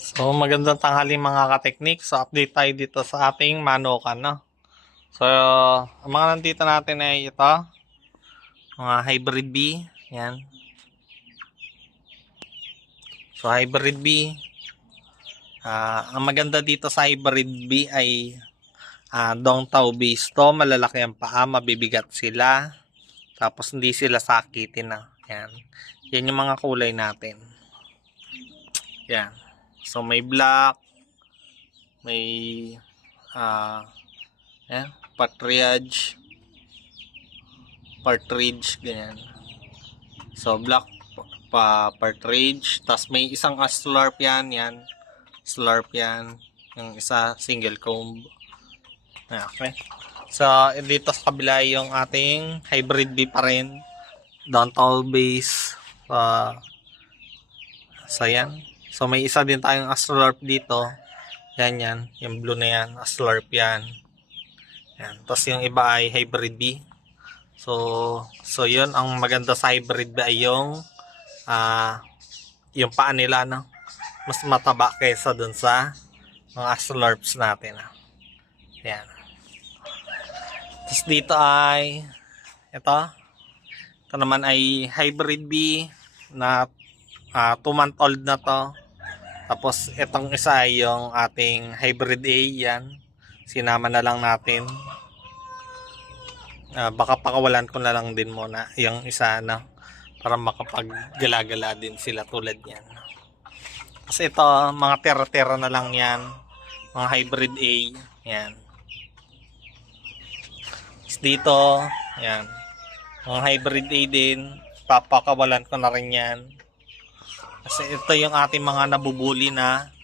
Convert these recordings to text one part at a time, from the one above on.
So, magandang tanghali mga kateknik. So, update tayo dito sa ating manukan, no? So, ang mga nandito natin ay ito. Mga hybrid B. Yan. So, hybrid B. Ah, ang maganda dito sa hybrid B ay ah, dong tau base to. Malalaki ang paa, mabibigat sila. Tapos, hindi sila sakitin na. Yan. Yan yung mga kulay natin. Yan. So may black, may ah eh, partridge, partridge ganyan. So black pa partridge, tas may isang slurp yan, yan. Slurp yan, yung isa single comb. Ayan, Okay. So dito sa kabila yung ating hybrid bee pa rin. Downtown base. Uh, so. So may isa din tayong Astrolorp dito. Yan yan. Yung blue na yan. Astrolorp yan. Yan. Tapos yung iba ay hybrid B. So, so yun. Ang maganda sa hybrid B ay yung ah yung paa nila no. Mas mataba kaysa dun sa mga Astrolorps natin. ah. Yan. Tapos dito ay ito. Ito naman ay hybrid B na 2 month old na to. Tapos itong isa yung ating hybrid A yan. Sinama na lang natin. Ah, baka pakawalan ko na lang din muna yung isa na para makapaggala-gala din sila tulad yan. Kasi ito, mga tera-tera na lang yan. Mga hybrid A. Yan. Tapos dito, yan. Mga hybrid A din. Papakawalan ko na rin yan. Kasi ito yung ating mga nabubuli na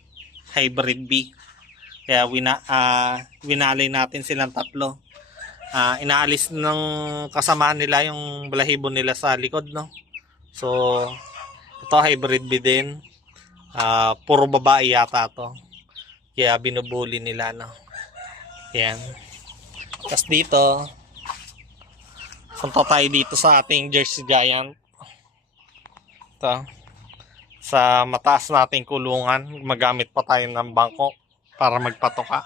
hybrid B. Kaya wina, ah, winalay natin silang tatlo. Ah, inaalis ng kasama nila yung balahibo nila sa likod, no? So, ito hybrid B din. Ah, puro babae yata to. Kaya binubuli nila, no? Yan. Tapos dito, punta tayo dito sa ating Jersey Giant. Ito sa mataas nating kulungan, magamit pa tayo ng bangko para magpatoka.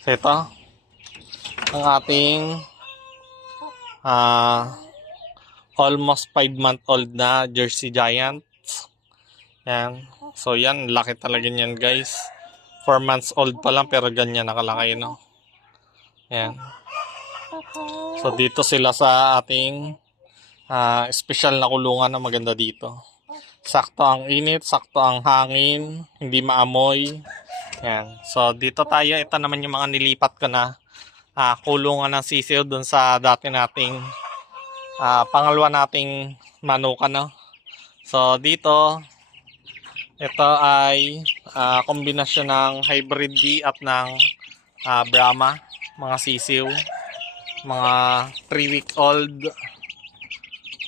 So ito, ang ating ah almost 5 month old na Jersey Giant. Yan. So yan, laki talaga niyan guys. 4 months old pa lang pero ganyan nakalaki no. Yan. So dito sila sa ating ah special na kulungan na maganda dito. Sakto ang init, sakto ang hangin, hindi maamoy. Yan. So dito tayo, ito naman yung mga nilipat ko na ah, kulungan ng sisiw dun sa dati nating ah, pangalawa nating manuka no. So dito ito ay ah, kombinasyon ng hybrid D at ng ah, Brahma, mga sisiw, mga 3 week old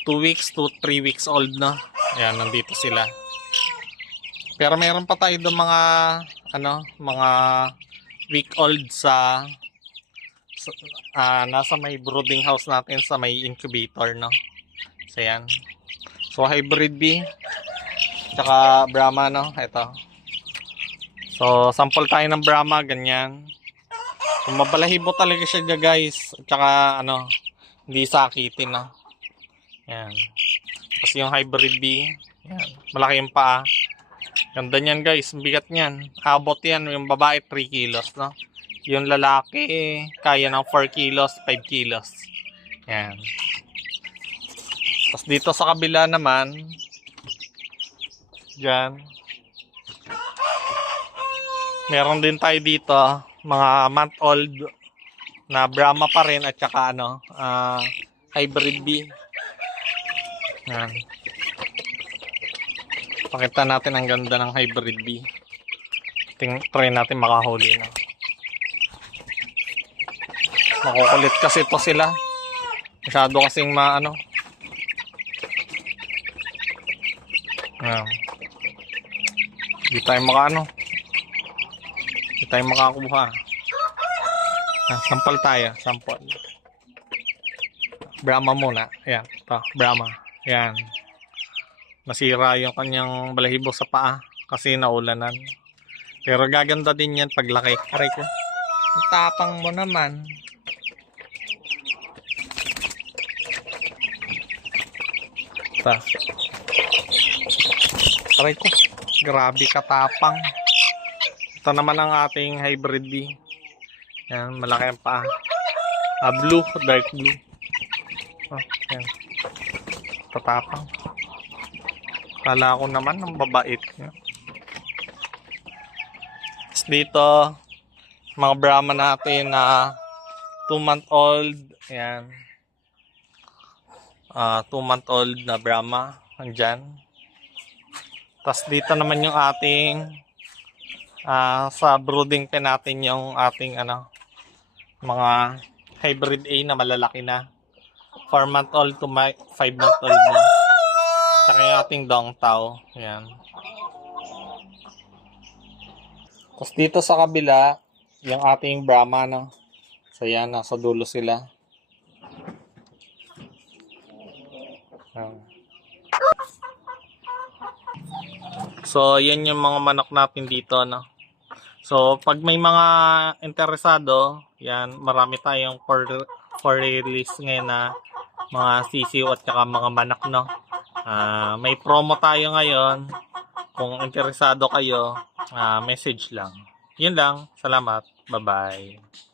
2 weeks to 3 weeks old na. Ayan, nandito sila. Pero meron pa tayo doon mga ano, mga week old sa, sa ah, nasa may brooding house natin sa may incubator, no. So yan. So hybrid bee tsaka Brahma, no. Ito. So sample tayo ng Brahma, ganyan. So, mabalahibo talaga siya guys. At saka ano, hindi sakitin, no. Yan. Tapos yung hybrid B, yan. Malaki yung paa. Ganda niyan guys, bigat niyan. Abot yan, yung babae 3 kilos, no? Yung lalaki, kaya ng 4 kilos, 5 kilos. Yan. Tapos dito sa kabila naman, dyan, meron din tayo dito, mga month old na Brahma pa rin at saka ano, ah, hybrid B. Yan. Pakita natin ang ganda ng hybrid bee. Ting try natin makahuli na. Makukulit kasi to sila. Masyado kasing maano. Ayan. Hindi tayo makaano. Hindi tayo makakuha. Ah, sampal tayo. Sampal. Brahma muna. Ayan. Ito. Brahma. Yan. Nasira yung kanyang balahibo sa paa. Kasi naulanan. Pero gaganda din yan paglaki. Aray ko. Ang tapang mo naman. Ta. Aray ko. Grabe katapang. Ito naman ang ating hybrid bee. Yan, malaki ang paa. Ah, blue, dark blue. Oh, yan. Tatapang. Kala ko naman ang babait niya. Tapos dito, mga Brahma natin na 2 month old. Ayan. Ah, 2 month old na Brahma. Andyan. Tapos dito naman yung ating ah, sa brooding pen natin yung ating ano mga hybrid A na malalaki na. 4 month old to 5 month old na. Tsaka yung ating dong tao. Ayan. Tapos dito sa kabila, yung ating Brahma, no? So yan, nasa dulo sila. So, yan yung mga manok natin dito, no? So, pag may mga interesado, yan, marami tayong for, for release ngayon na mga sisiw at saka mga manak, no? Ah, may promo tayo ngayon. Kung interesado kayo, ah, message lang. Yun lang. Salamat. Bye-bye.